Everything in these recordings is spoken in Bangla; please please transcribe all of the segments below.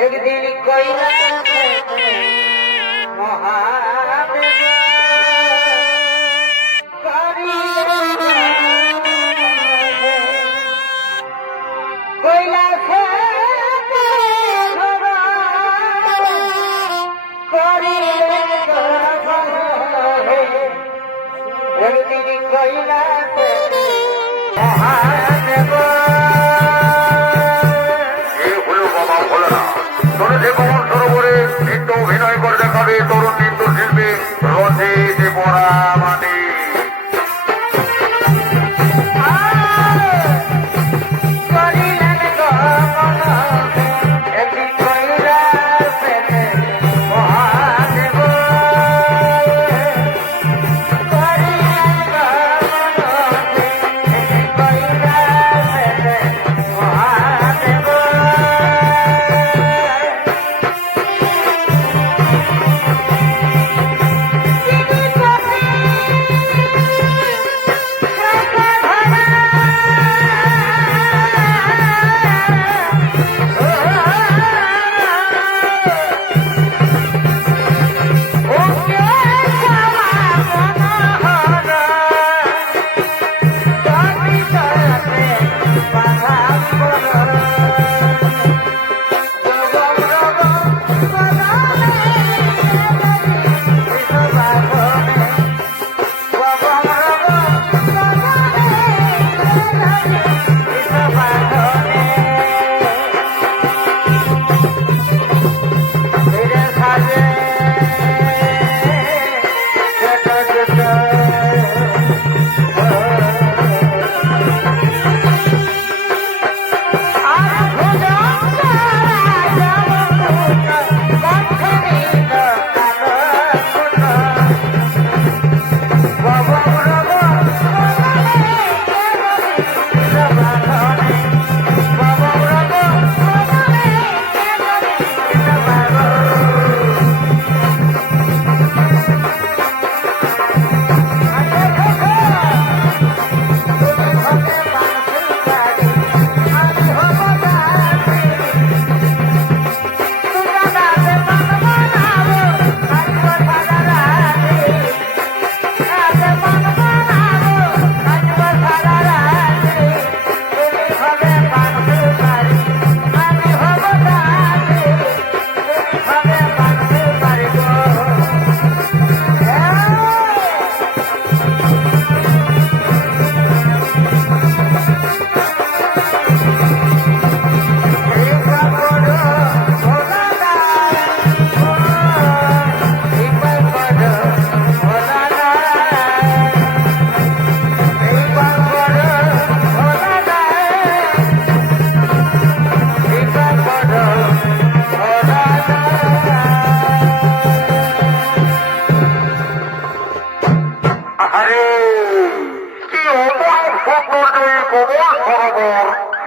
একদিন কৈলাসে মহাদেব কৈলাসে একদিন কৈলাসে মহাদেব সরোবরে নৃত্য অভিনয় করে দেখাবে তরুণ নৃত্য শিল্পী রঞ্জিত পরামানি।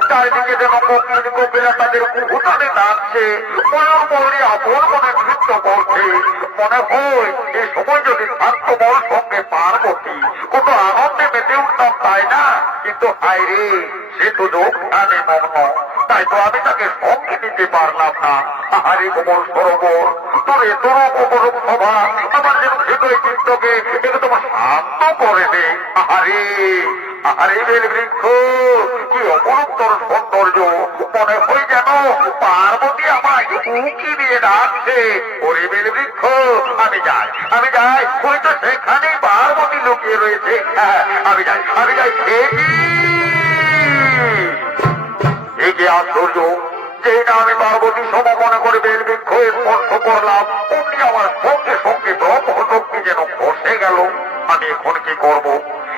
চারিদিকে যেন কোকিল কোকিলা তাদের কুহুতানে নাচছে, ময়ূর ময়ূরী আপন মনে নৃত্য করছে। মনে হয় এই সময় যদি থাকতো বল সঙ্গে পার্বতী, কত আনন্দে মেতে উঠতাম, তাই না? কিন্তু হায় রে, সে তো যোগ ধ্যানে মগ্ন, তাই তো আমি তাকে সঙ্গে নিতে পারলাম না। আহারে কোমল সরোবর, তোর এত অপরূপ সভা আমার যেন হৃদয় চিত্তকে এটা তোমার শান্ত করে দে। আহারে আহারে বেল বৃক্ষ, কি অপরূপ তোর সৌন্দর্য, মনে হয় যেন পার্বতী আমায় উঁকি দিয়ে ডাকছে। ওরে বেল বৃক্ষ, আমি যাই, আমি যাই, ওই তো সেখানেই পার্বতী লুকিয়ে রয়েছে। আমি যাই, আমি যাই। একে আশ্চর্য, যেই না আমি পার্বতী সম মনে করে বেল বৃক্ষ স্পর্শ করলাম, অমনি আমার সঙ্গে সঙ্গে ব্রহ্মশক্তি যেন বসে গেল। আমি এখন কি করবো?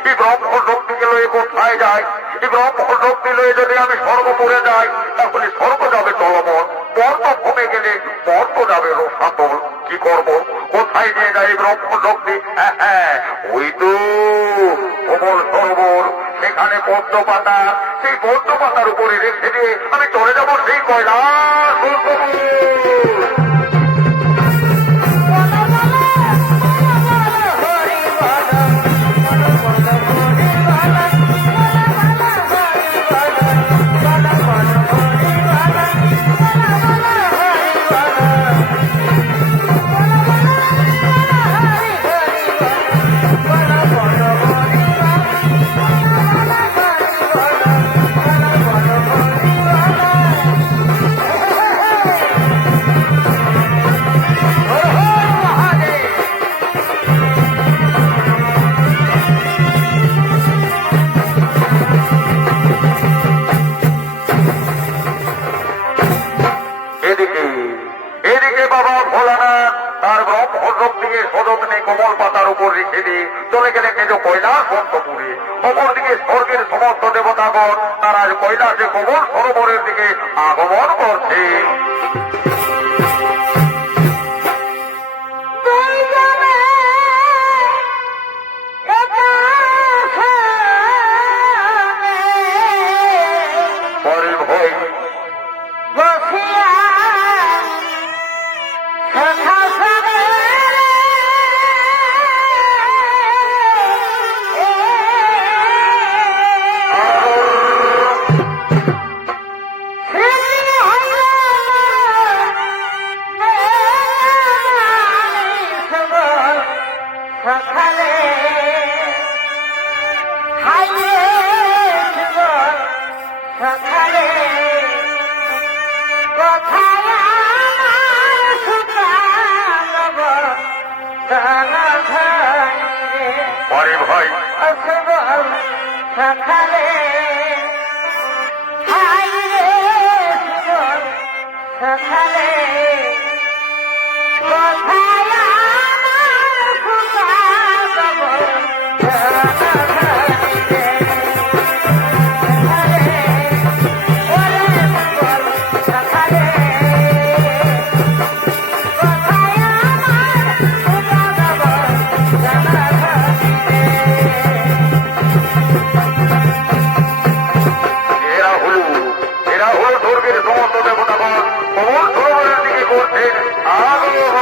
এই ব্রহ্মশক্তিকে লয়ে কোথায় যায়? এই ব্রহ্মশক্তি লয়ে যদি আমি স্বর্গপুরে যাই, তাহলে স্বর্গ যাবে চলমন, পর্ব কমে গেলে পর্ব যাবে রসাতল। কি করবো? কোথায় নিয়ে যায় এই ব্রহ্মশক্তি? হ্যাঁ, ওই তো কোমল সরোবর, সেখানে পদ্ম পাতা, সেই পদ্ম পাতার উপরে রেখে দিয়ে আমি চলে যাবো সেই কৈলাস। ভদ্রক দিয়ে সযত্নে কমল পাতার উপর রেখে দিয়ে চলে গেলেন নিজ কৈলাস অন্তপুরে। অপরদিকে স্বর্গের সমস্ত দেবতাগণ তারা আজ কৈলাসে কমল সরোবরের দিকে আগমন করছে। পরে ভয় সকালে হাইরে সকালে কোথায় আমার সুতাব পরে ভয় অসবল সকালে হাইরে সকালে কোথায় আমার সুতাব এরা হল স্বর্গের সমস্ত দেবতাগণ কমল সরোবরের দিকে করছেন আগমন।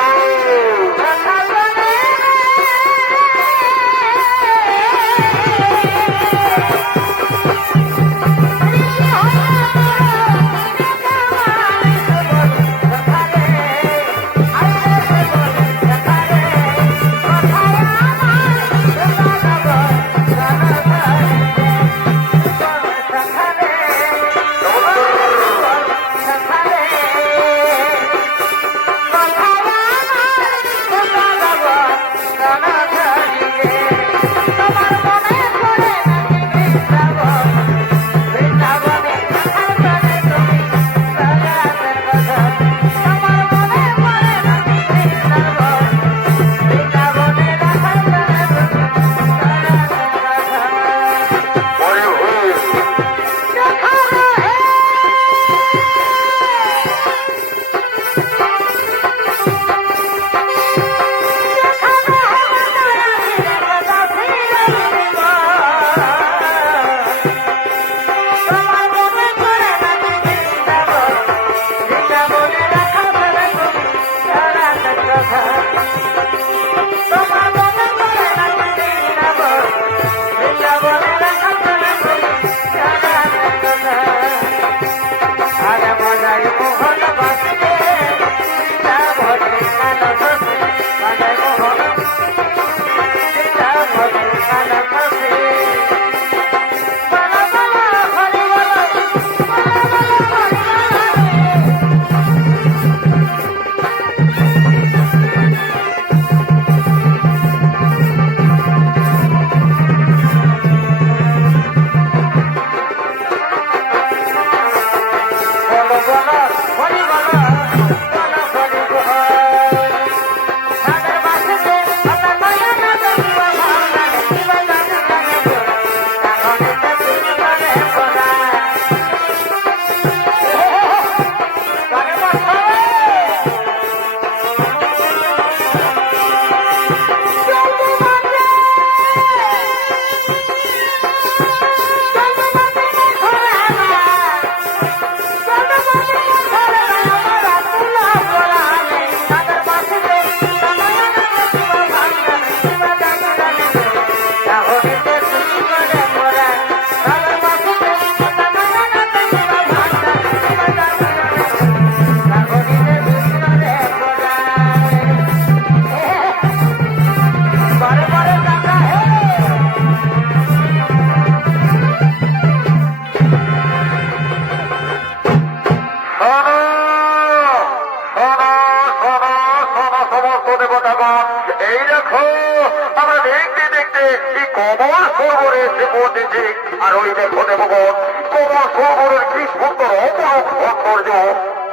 আর ওই দেখো দেবগণ কোমল সরোবরের কি সুন্দর অপরূপ সৌন্দর্য।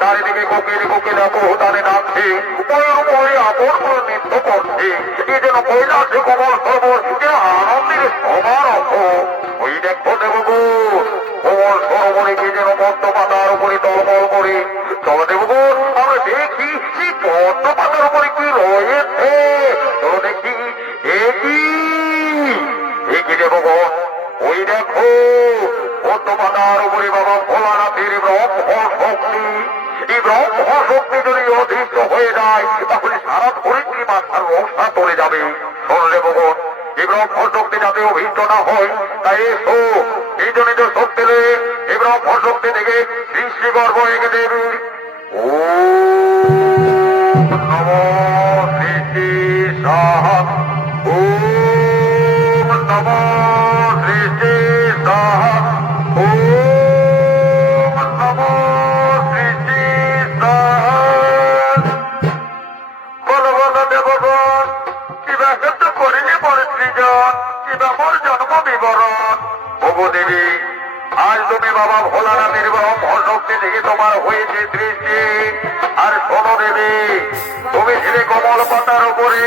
চারিদিকে কোকিল কোকিলা কোহতানে ডাকছে, ময়ূর ময়ূরী আপন করে নিত্য মাঝে এ যেন কৈলাসে কমল সরোবর এ আনন্দের সমারোহ। ওই দেখো দেবগুণ কমল সরোবরে কে যেন পদ্ম পাতার উপরে টলমল করে। চলো দেবগুণ আমরা দেখি সেই পদ্ম পাতার উপরে কি রয়েছে। চলো দেখি একই দেবগুণ ওই দেখো পদ্ম পাতার উপরে বাবা ভোলানাথের ব্রহ্ম শক্তি। এই ব্রহ্ম শক্তি যদি অদৃশ্য হয়ে যায় তাহলে সারা ধরিত্রী মাথার রক্ষা চলে যাবে। শোনলে ভগবান এই ব্রহ্ম শক্তি যাতে অভিষ্ট না হয় তাই এসো এই জনিত শক্তি এই ব্রহ্ম শক্তি থেকে শ্রী শ্রী গর্ব এগে দেবীর ও নম শ্রী শ্রী সাহা ও নম শ্রী শ্রী সাহা ও নম শ্রী শ্রী সাহা। বলো বলো দেবগণ কিবা সত্য করিলে পরে সৃজন কিবা মোর জন্ম বিবরণ। ভগো দেবী আজ তুমি বাবা ভোলানাথের ব্রহ্ম শক্তি থেকে তোমার হয়েছে দৃষ্টি। আর শোনো দেবী তুমি ছিলে কমল পাতার উপরে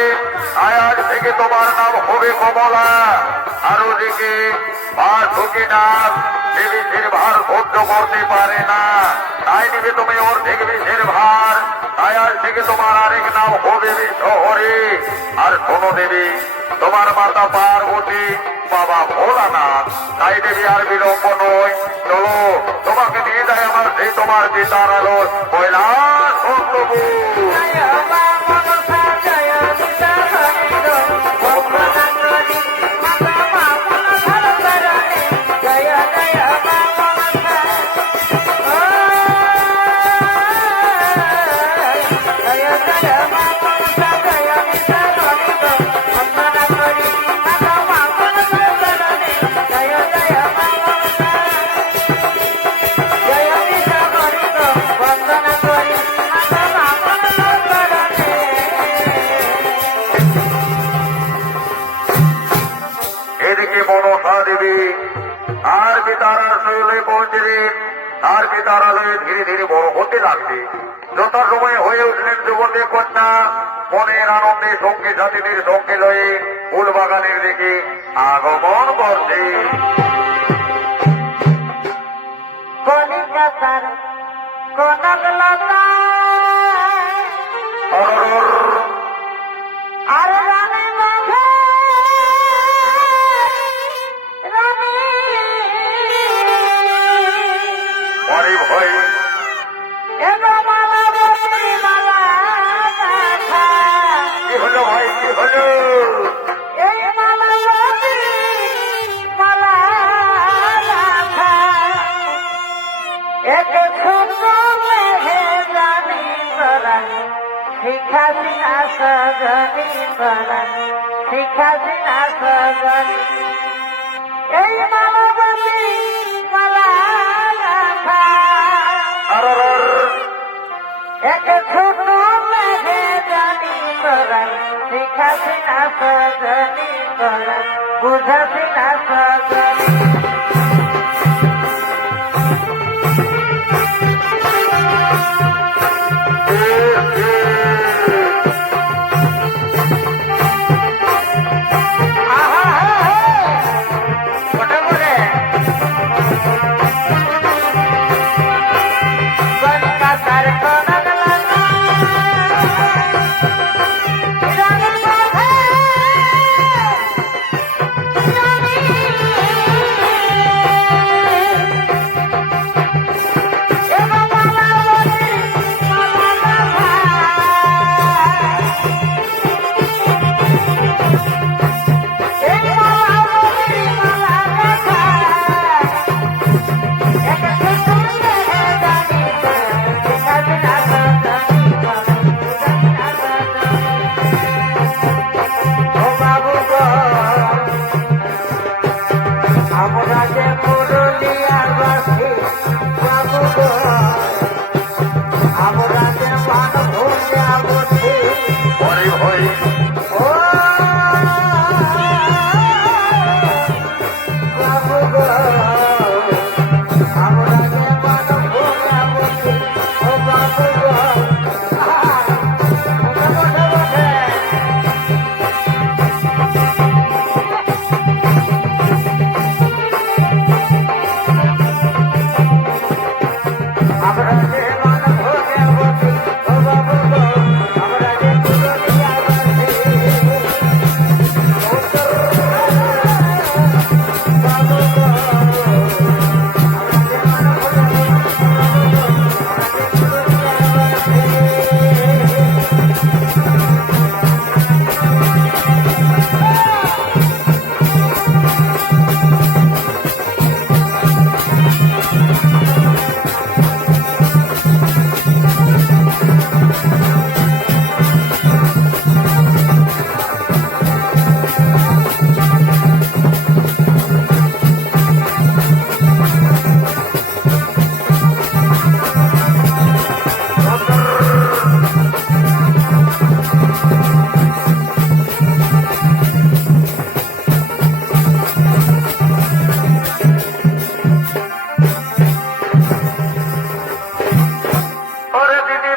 আজ থেকে তোমার নাম হবে কমলা। আর ওদিকে ভার ঢুকে নাম দেবী সে ভার সহ্য করতে পারে না তাই নিবে তুমি ওর থেকে বিষের ভার। তাই আজ থেকে তোমার আরেক নাম হবে শহরে। আর শোনো দেবী তোমার মাতা পার্বতী বাবা ভোলানাথ। তাই দেবী আর বিলম্ব নয় চলো তোমাকে নিয়ে যায় আমার সেই তোমার পিতার আলো কৈলাস প্রভু। এদিকে মনসা দেবী আর পিতার শৈলে পৌঁছলেন। আর পিতার আলোয় ধীরে ধীরে বড় হতে লাগবে। যত সময় হয়ে উঠলেন যুবতী কন্যা মনের আনন্দে সঙ্গী সাথীদের সঙ্গে লয়ে ফুল বাগানের দিকে আগমন করছে। কলিকাতার কনকলতা আর রানী মাঝে রানী আরে ভাই এগো মালা বলি মালা গাথা। কি হলো ভাই কি হলো? এই মালা বলি মালা গাথা। এক ছোট মেঘে জানি তোরা শিখাছি না সজনি তোরা শিখাছি না সজনি। এই মালা বলি মালা গাথা। এক ছোট মেঘে জানি তোরা শিখাছি না সজনি তোরা বুঝাছি না সজনি। কলিকাতার কনকলতা রানী মাঝে রানী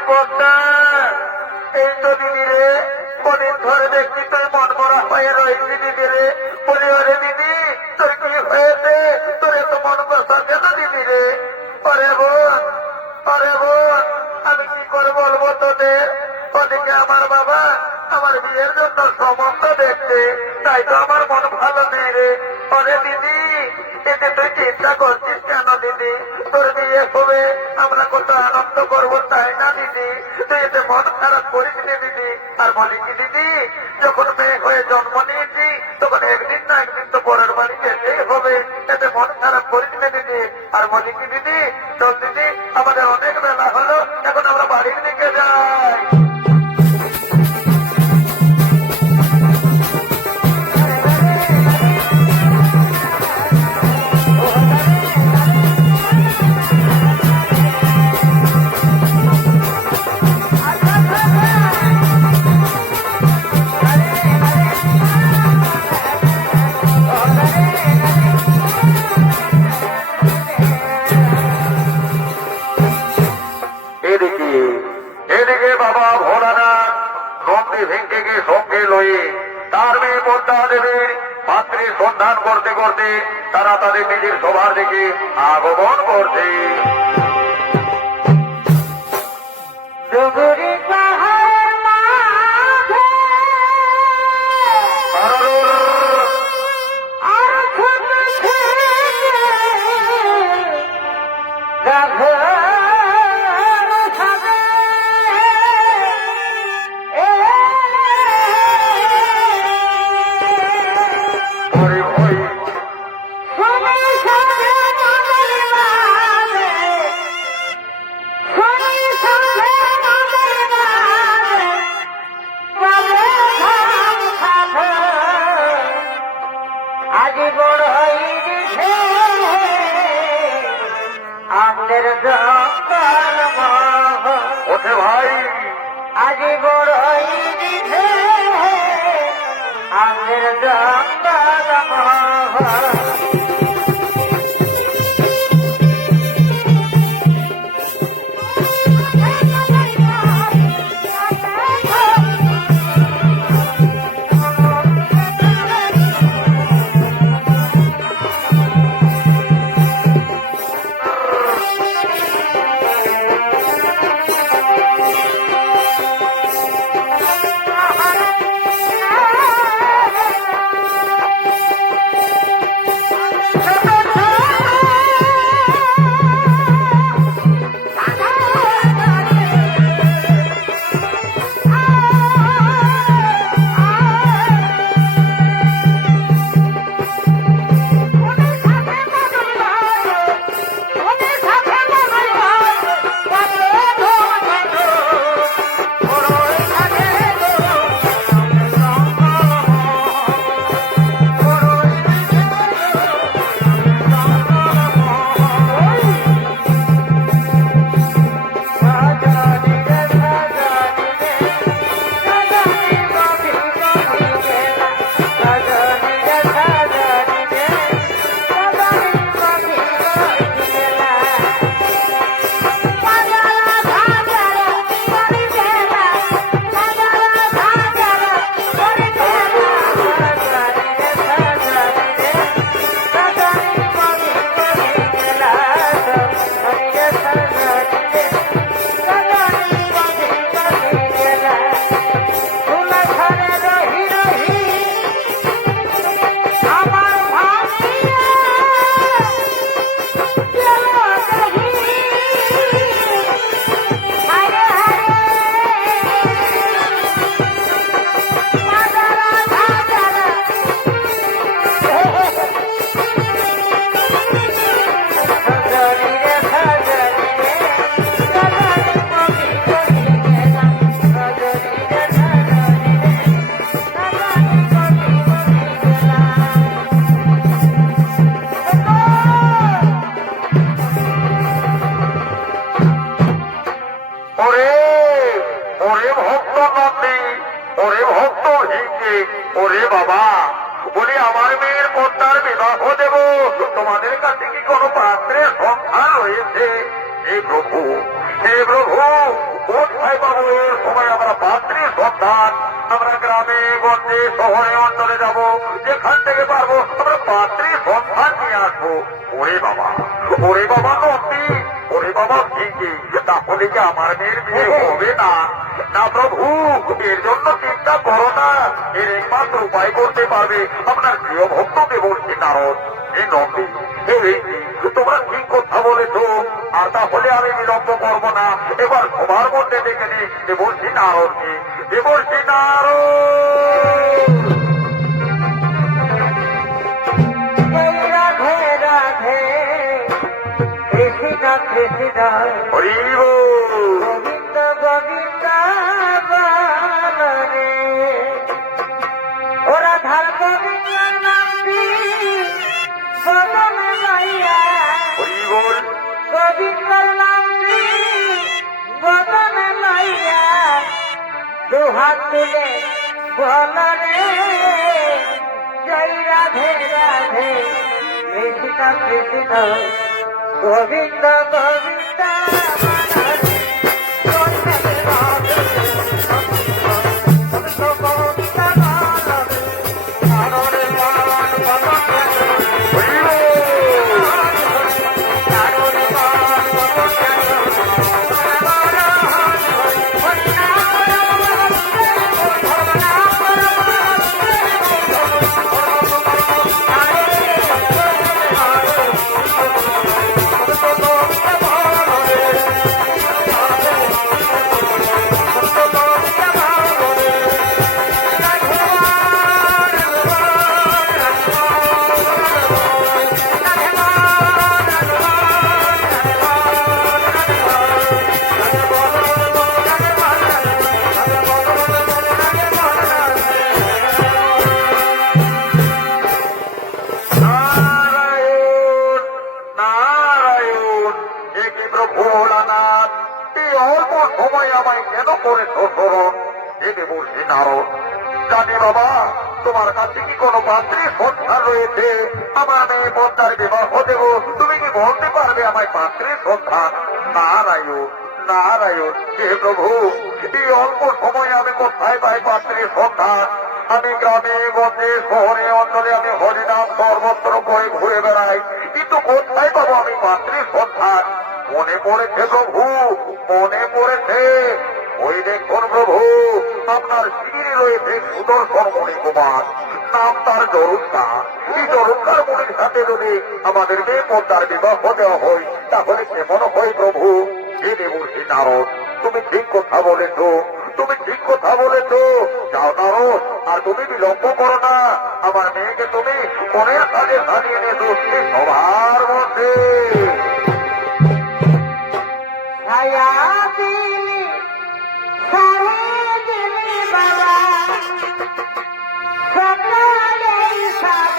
পদ্মা, এই তো দিদি রে, কদিন ধরে দেখছি তুই মন মরা হয়ে রয়েছি দিদি রে। বলি ওরে দিদি, তোর কি হয়েছে? তোর এত মন বসাচ্ছে না দিদি রে। অরে বোন, অরে বোন, আমি কি করে বলবো তোদের? ওদিকে আমার বাবা আমার বিয়ের জন্য সম্বন্ধ দেখছে, তাই তো আমার মন ভালো নেই রে। অরে দিদি, এতে তুই চিন্তা করছিস কেন দিদি? তোর বিয়ে হবে, আমরা কত আনন্দ করবো তাই না দিদি? তুই এতে মন খারাপ করিস নি দিদি। আর বলি কি দিদি, যখন মেয়ে হয়ে জন্ম নিয়েছি তখন একদিন না একদিন তো পরের বাড়ি যেতেই হবে, এতে মন খারাপ করিস নি দিদি। আর বলি কি দিদি, চল দিদি, আমাদের অনেক বেলা হলো, এখন আমরা বাড়ির দিকে যাই। এদিকে এদিকে বাবা ভোলানাথ নন্দী ভেঙ্গে সঙ্গে লয়ে তার মেয়ে পদ্মা দেবীর পাত্রীর সন্ধান করতে করতে তারা তাদের নিজের সভার দিকে আগমন করছে। ডুবুরি পাহাড়ের মাঝে আর ছোট ছেলে গাভীর সাজে ওরে ভয় সোনে সাজে নদীর মাঝে, সোনে সাজে নদীর মাঝে যাবে ধান খাবে। আজি বড়ই দিছে আমাদের জঙ্গল মহল, ওঠে ভাই, আজি বড়ই দিছে আমাদের জঙ্গল মহল। ওরে বাবা, বলি আমার মেয়ের পদ্মার বিবাহ দেব, তোমাদের কাছে কি কোনো পাত্রের সংখ্যা রয়েছে? হে প্রভু, হে প্রভু, কোথায় পাবো এর সময় আমরা পাত্রী সন্তান? আমরা গ্রামে গঞ্জে শহরে অঞ্চলে যাব, যেখান থেকে পারবো আমরা পাত্রী সন্তান নিয়ে আসবো। ওরে বাবা, ওরে বাবা নন্দী, ওরে বাবা ভিঙ্গি, তাহলে কি আমার মেয়ের বিয়ে হবে না? না প্রভু, এর জন্য চিন্তা করো না। এর একমাত্র উপায় করতে পারবে আপনার প্রিয় ভক্ত দেবর্ষী নারদ। হে নন্দী, হে ভিঙ্গি, তোমরা ঠিক কথা বলেছো। আর তাহলে আমি বিলম্ব করবো না, এবার সবার মধ্যে দেখে নি দেবর্ষী নারদকে। দেবর্ষী নারদ, এই রাধে রাধে কৃষ্ণ কৃষ্ণ হরি বল। গোবিন্দ গোবিন্দ বলরে ওরা ধার গোবিন্দ নামটি বদনে লইয়া হরি বল। গোবিন্দ নামটি বদনে লইয়া দুহাত তুলে বলরে জয় রাধে রাধে কৃষ্ণ কৃষ্ণ গোবিন্দ গোবিন্দ বলরে গোবিন্দ নারায়ণ, নারায়ণ, হে কি প্রভু ভোলানাথ, এই অল্প সময় আমায় কেন করেছ স্মরণ? হে দেবর্ষী নারদ, জানি বাবা তোমার কাছে কি কোনো পাত্রী সন্ধান রয়েছে? আমার মেয়ে পদ্মার বিবাহ দেব, তুমি কি বলতে পারবে আমায় পাত্রী সন্ধান? নারায়ণ, নারায়ণ, হে প্রভু, এই অল্প সময়ে আমি কোথায় পাই পাত্রী সন্ধান? আমি গ্রামে গঞ্জে শহরে অঞ্চলে আমি হরিনাম সর্বত্র করে ঘুরে বেড়াই, কিন্তু কোথায় পাবো আমি পাত্রী সন্ধান? মনে পড়েছে প্রভু, মনে পড়েছে। ওই দেখুন প্রভু, আপনার শিবিরে রয়েছে সুদর্শন মণি কুমার, নাম তার জরুৎকা। এই জরুৎকার মণির সাথে যদি আমাদের মেয়ে পদ্মার বিবাহ দেওয়া হয়, তাহলে কেমন হয় প্রভু? হে দেবর্ষী নারদ, তুমি ঠিক কথা বলেছ, তুমি ঠিক কথা বলেছ। যাও নারদ, আর তুমি বিলম্ব করো না, আমার মেয়েকে তুমি মনের কাজে সাজিয়ে নেছো সবার মধ্যে। ছায়া দিলি ছায়া দিলি বাবা সকালে সব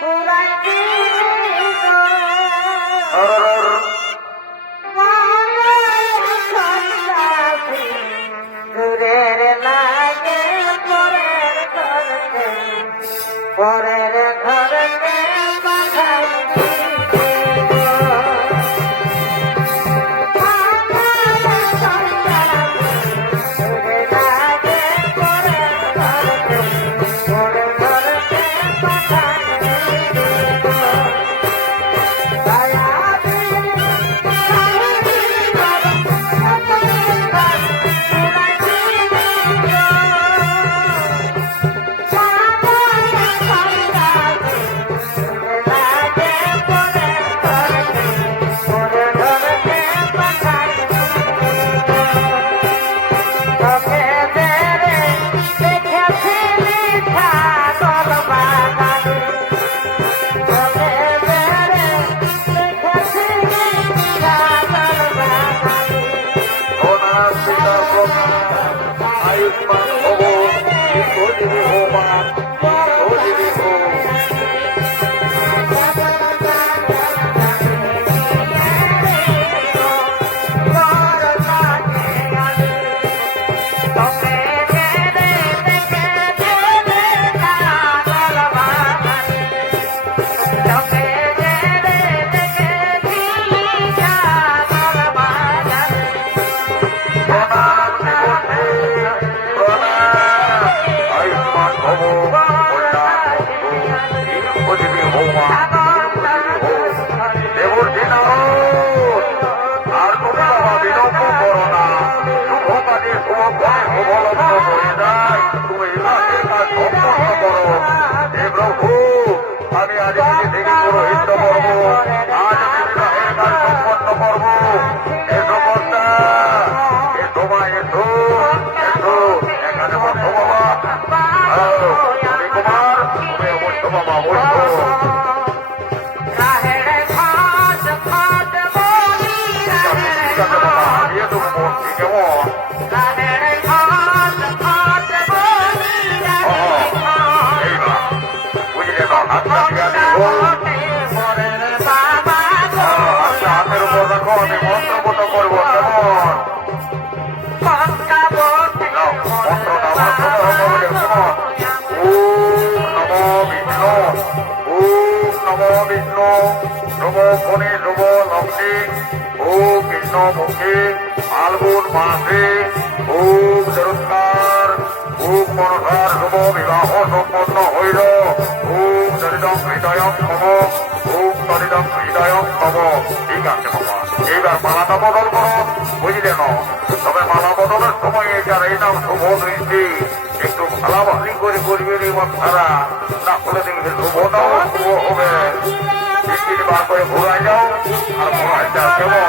পুরাই দিলি গো সন্ন্যাসী দূরের লাগে পরের ঘরতে পরের ঘরতে পাঠাই আয়ুষ্মান ভব, দীর্ঘজীবী হো মা, দীর্ঘজীবী হো। আরতি করছে প্রণাম আয়ুষ্মান ভব কল্যাণ বন্ধু উপজীবী বৌমা দেবর দিন আর তুমি বাবা বিলম্ব করো না শুভ কাজে শুভ ফলে শুভলগ্ন হয়ে যায় তুমি একাকে কাজ সম্পন্ন করো হে প্রভু আমি আজ নিজে থেকে পুরোহিত করবো আজ আমি বিবাহের কাজ সম্পন্ন করবো এসো কর্তা এসো মা এসো এসো এখানে বসো বাবা তুমি কুমার তুমি অবশ্য বাবা বসো ঠিক আছে বাবা হারিয়ে দেবো মূর্তি কেমন বুঝলে না হাতটা দিয়া দিব হাতের উপর রাখো আমি মন্ত্রপত করবো কেমন মন্ত্রটা আমার সংগ্রহ করলে কেমন ওম নমো বিষ্ণু শুভ ফণি শুভ লক্ষ্মী ওম কৃষ্ণ মুখে ফাল্গুন মাসে ওম চরৎকার ওম মনসার শুভ বিবাহ সম্পন্ন হইল ওম দরিদম হৃদয়ম নম ওম দরিদম হৃদয়ম নম ঠিক আছে বাবা এইবার মালাটা বদল করো বুঝলে না তবে মালা বদলের সময় এটার এই নাম শুভ দৃষ্টি একটু ভালাভালি করে করবে রে সারা না হলে দেখবে শুভটাও শুভ হবে বার করে ঘুরাই যাও আর ঘুরাই যাও কেমন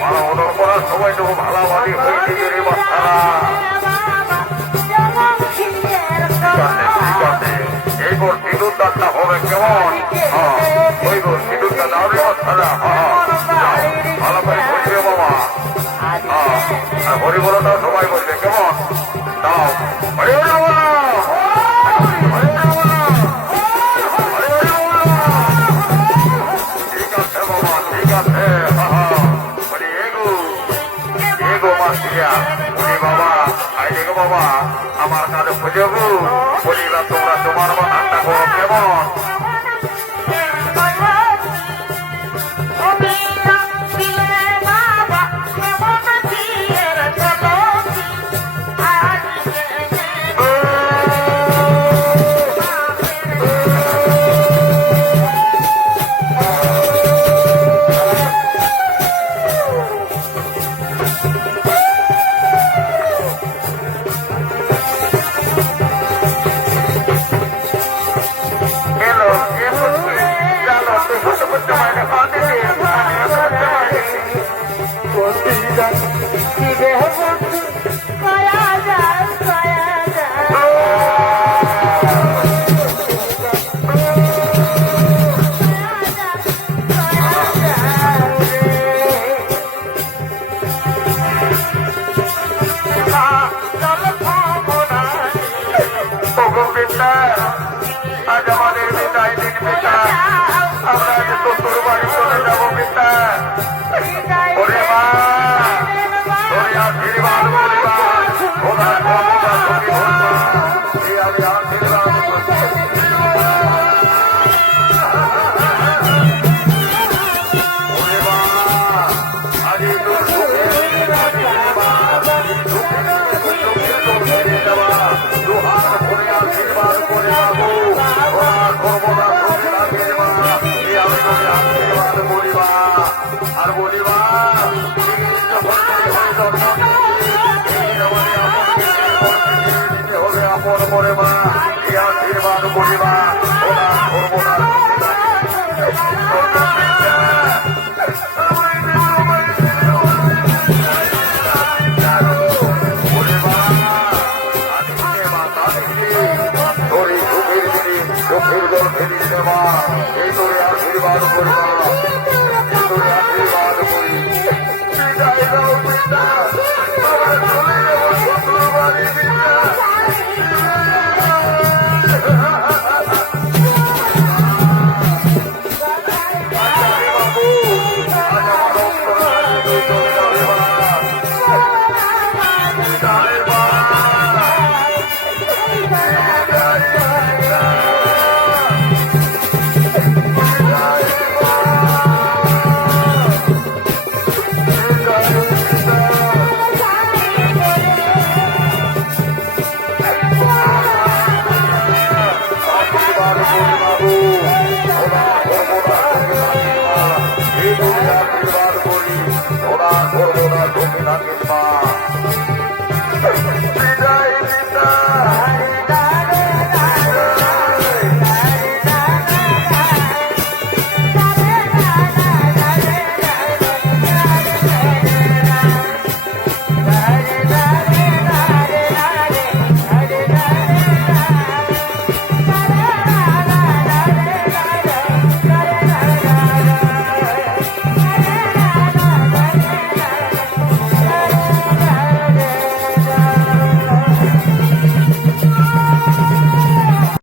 মালা বদল করার সময় তো ভালাভালি হয়ে দিবে রে সারা ঠিক আছে এই গোর সিঁদুর দাঁতটা হবে কেমন ওই গোর সিঁদুরটা দাও রে সারা ভালো করে বুঝবে বাবা আর হরি বলটাও সবাই বলবে কেমন দাও হরি বলো ঠিক আছে বাবা ঠিক আছে বলি এগো মাসিয়া বলি বাবা আই দেখো বাবা আমার কাছে খুঁজেবো বলিবা তোমরা তোমার বানানটা করো কেমন আজ আমাদের বিদায় দিন পিতা আমরা যে শ্বশুর বাড়ি চলে যাবো পিতা ওরে মা তোর আশীর্বাদ পরিবার খোদার ক্ষমতা তুমি